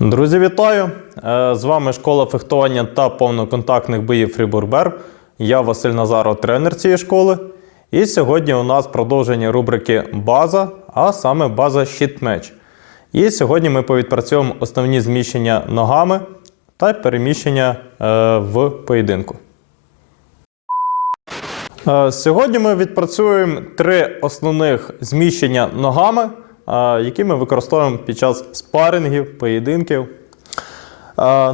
Друзі, вітаю! Е, З вами школа фехтування та повноконтактних боїв Фрібурбер. Я Василь Назаров, тренер цієї школи. І сьогодні у нас продовження рубрики База, а саме база щит-меч. І сьогодні ми повідпрацюємо основні зміщення ногами та переміщення е, в поєдинку. Е, Сьогодні ми відпрацюємо три основних зміщення ногами, які ми використовуємо під час спарингів, поєдинків.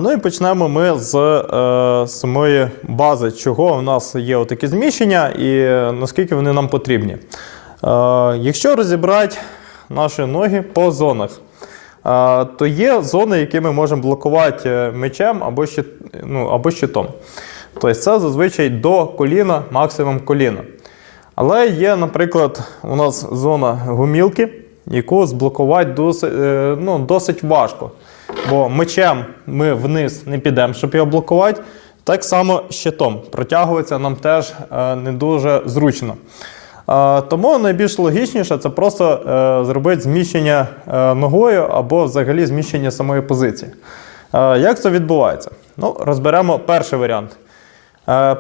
Ну і почнемо ми з е, самої бази, чого у нас є отакі зміщення і наскільки вони нам потрібні. Е, Якщо розібрати наші ноги по зонах, е, то є зони, які ми можемо блокувати мечем або, щит, ну, або щитом. Тобто це зазвичай до коліна, максимум коліна. Але є, наприклад, у нас зона гумілки, яку зблокувати досить, е, ну, досить важко. Бо мечем ми вниз не підемо, щоб його блокувати. Так само щитом. Протягуватися нам теж е, не дуже зручно. Е, Тому найбільш логічніше це просто зробити зміщення ногою або взагалі зміщення самої позиції. Як це відбувається? Ну, розберемо перший варіант.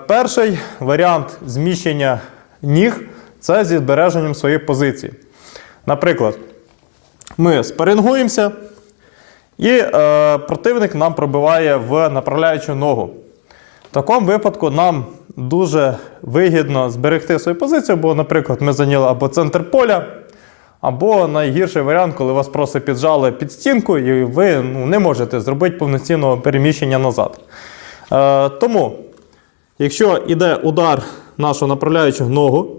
Перший варіант зміщення ніг це зі збереженням своєї позиції. Наприклад, ми спарингуємося, і е, противник нам пробиває в направляючу ногу. В такому випадку нам дуже вигідно зберегти свою позицію, бо, наприклад, ми зайняли або центр поля, або найгірший варіант, коли вас просто піджали під стінку, і ви ну, не можете зробити повноцінного переміщення назад. Е, тому, якщо йде удар нашу направляючу ногу,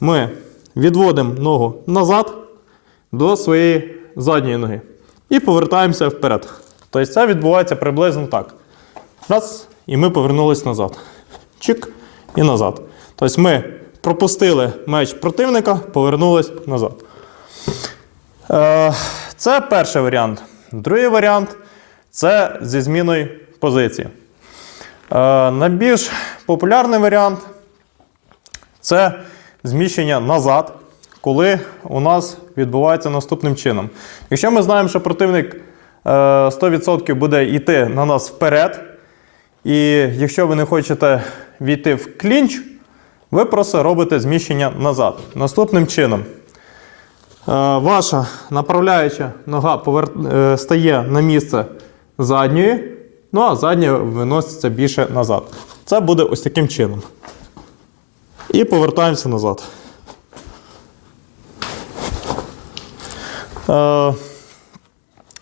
ми відводимо ногу назад до своєї задньої ноги і повертаємося вперед. Тобто це відбувається приблизно так. Раз, і ми повернулись назад. Чик і назад. Тобто ми пропустили меч противника, повернулись назад. Е, Це перший варіант. Другий варіант це зі зміною позиції. Е, Найбільш популярний варіант це зміщення назад, коли у нас відбувається наступним чином. Якщо ми знаємо, що противник е, 100% буде йти на нас вперед, і якщо ви не хочете війти в клінч, ви просто робите зміщення назад. Наступним чином. Е, Ваша направляюча нога повер- е, стає на місце задньої, ну а задня виноситься більше назад. Це буде ось таким чином. І повертаємося назад.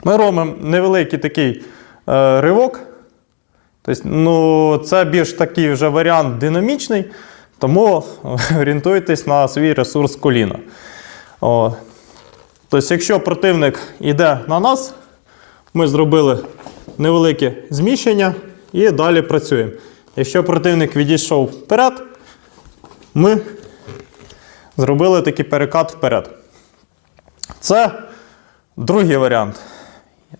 Ми робимо невеликий такий е, ривок. Тобто, ну, це більш такий вже варіант динамічний, тому орієнтуйтесь на свій ресурс коліна. Тобто, якщо противник йде на нас, ми зробили невелике зміщення і далі працюємо. Якщо противник відійшов вперед, ми зробили такий перекат вперед. Це другий варіант.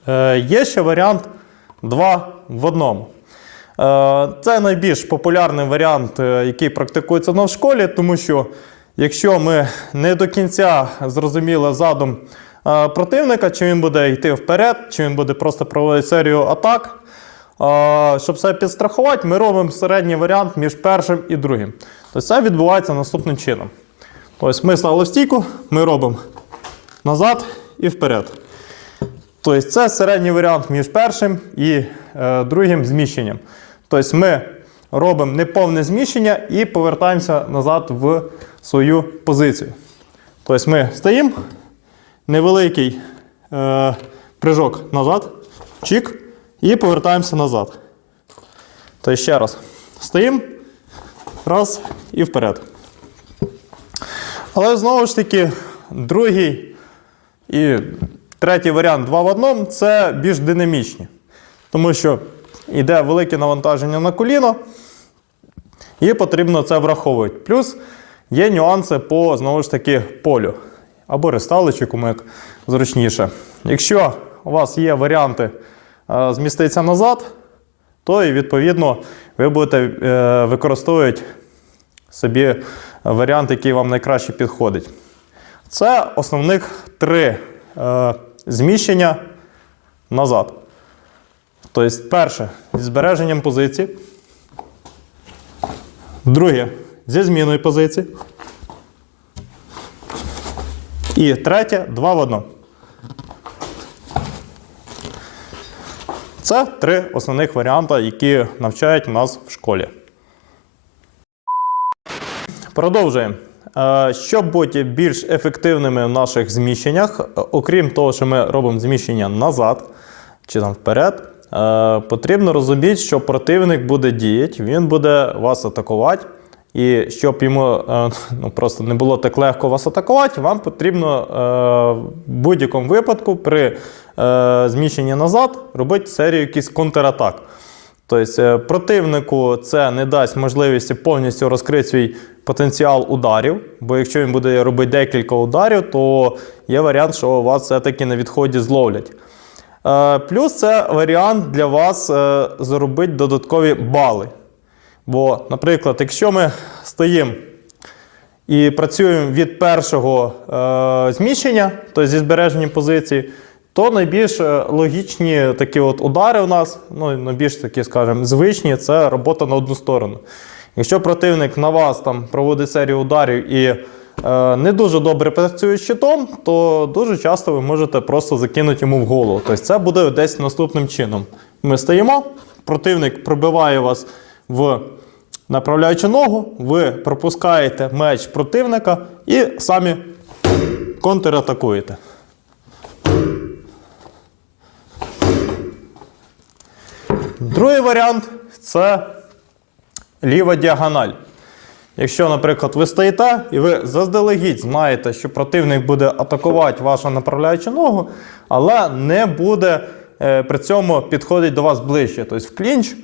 Е, є ще варіант 2 в одному. Е, це найбільш популярний варіант, е, який практикується на в школі, тому що якщо ми не до кінця зрозуміли задум е, противника, чи він буде йти вперед, чи він буде просто проводити серію атак. е, Щоб це підстрахувати, ми робимо середній варіант між першим і другим. Тобто це відбувається наступним чином. Тобто ми стали в стійку, ми робимо назад і вперед. Тобто це середній варіант між першим і е, другим зміщенням. Тобто ми робимо неповне зміщення і повертаємося назад в свою позицію. Тобто ми стоїмо, невеликий е, прыжок назад, чик, і повертаємося назад. Тобто ще раз. Стоїмо, раз і вперед. Але знову ж таки, другий і третій варіант два в одному це більш динамічні. Тому що йде велике навантаження на коліно, і потрібно це враховувати. Плюс є нюанси по знову ж таки полю. Або ресталичі, кому як зручніше. Якщо у вас є варіанти е, зміститися назад, то і відповідно ви будете е, використовувати собі варіант, який вам найкраще підходить. Це основних три е, зміщення назад. Тобто, перше, зі збереженням позиції. Друге, зі зміною позиції. І третє два в одному. Це три основних варіанти, які навчають нас в школі. Продовжуємо. Е, Щоб бути більш ефективними в наших зміщеннях, е, окрім того, що ми робимо зміщення назад чи там вперед, е, потрібно розуміти, що противник буде діяти, він буде вас атакувати. І щоб йому ну, просто не було так легко вас атакувати, вам потрібно в будь-якому випадку при зміщенні назад робити серію якихось контратак. Тобто е, противнику це не дасть можливості повністю розкрити свій потенціал ударів, бо якщо він буде робити декілька ударів, то є варіант, що вас все-таки на відході зловлять. Е, Плюс це варіант для вас е, заробити додаткові бали. Бо, наприклад, якщо ми стоїмо і працюємо від першого зміщення, тобто зі збереженням позиції, то найбільш е, логічні такі от удари у нас, ну найбільш такі, скажімо, звичні, це робота на одну сторону. Якщо противник на вас там проводить серію ударів і е, не дуже добре працює щитом, то дуже часто ви можете просто закинути йому в голову. Тобто це буде десь наступним чином. Ми стоїмо, противник пробиває вас в направляючу ногу, ви пропускаєте меч противника і самі контратакуєте. Другий варіант це ліва діагональ. Якщо, наприклад, ви стоїте і ви заздалегідь знаєте, що противник буде атакувати вашу направляючу ногу, але не буде е, при цьому підходить до вас ближче, тобто в клінч, е,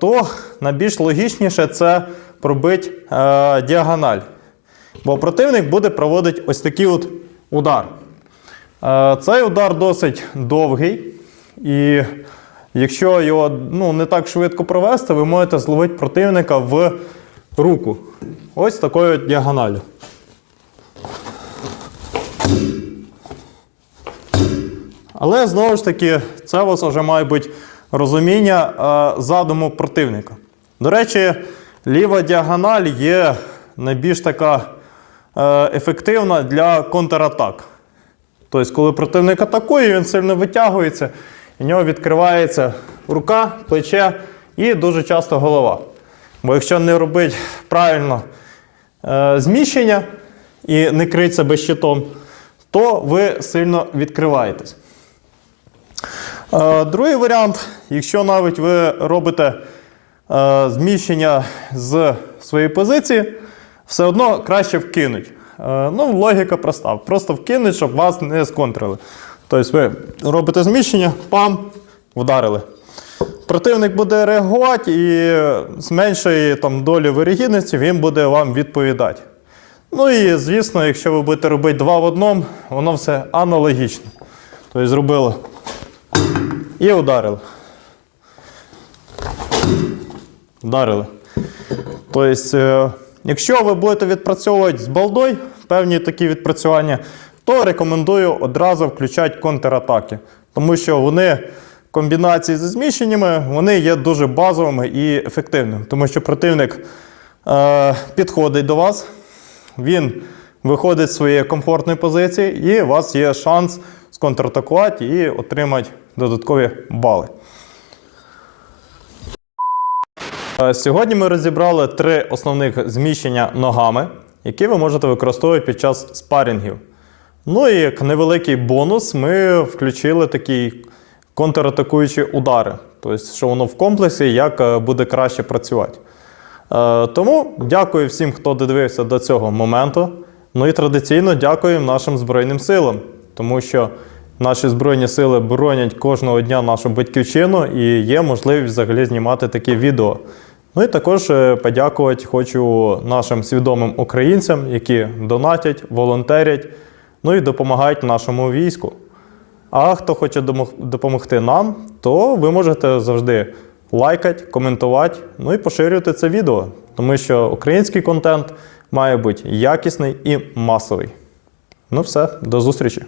то найбільш логічніше це пробити е, діагональ. Бо противник буде проводити ось такий от удар. Цей удар досить довгий, і якщо його ну, не так швидко провести, ви можете зловити противника в руку. Ось такою діагоналю. Але знову ж таки, це у вас вже має бути розуміння е, задуму противника. До речі, ліва діагональ є найбільш така е, ефективна для контратак. Тобто, коли противник атакує, він сильно витягується, в нього відкривається рука, плече і дуже часто голова. Бо якщо не робити правильно е, зміщення і не крити себе щитом, то ви сильно відкриваєтесь. Е, Другий варіант, якщо навіть ви робите е, зміщення з своєї позиції, все одно краще вкинуть. Ну, логіка проста. Просто вкинуть, щоб вас не сконтрили. Тобто ви робите зміщення, пам, вдарили. Противник буде реагувати і з меншої там, долі вирогідності він буде вам відповідати. Ну і звісно, якщо ви будете робити два в одному, воно все аналогічно. Тобто зробили і ударили. Ударили. Тобто, е, якщо ви будете відпрацьовувати з балдой певні такі відпрацювання, то рекомендую одразу включати контратаки. Тому що вони в комбінації зі зміщеннями вони є дуже базовими і ефективними. Тому що противник е, підходить до вас, він виходить з своєї комфортної позиції, і у вас є шанс сконтратакувати і отримати додаткові бали. Е, Сьогодні ми розібрали три основних зміщення ногами, які ви можете використовувати під час спарінгів. Ну і як невеликий бонус, ми включили такі контратакуючі удари. Тобто, що воно в комплексі як е, буде краще працювати. Е, Тому дякую всім, хто додивився до цього моменту. Ну і традиційно дякую нашим Збройним силам, тому що наші Збройні сили боронять кожного дня нашу батьківщину і є можливість взагалі знімати такі відео. Ну і також е, подякувати хочу нашим свідомим українцям, які донатять, волонтерять, ну і допомагають нашому війську. А хто хоче допомогти нам, то ви можете завжди лайкати, коментувати, ну і поширювати це відео, тому що український контент має бути якісний і масовий. Ну все, до зустрічі!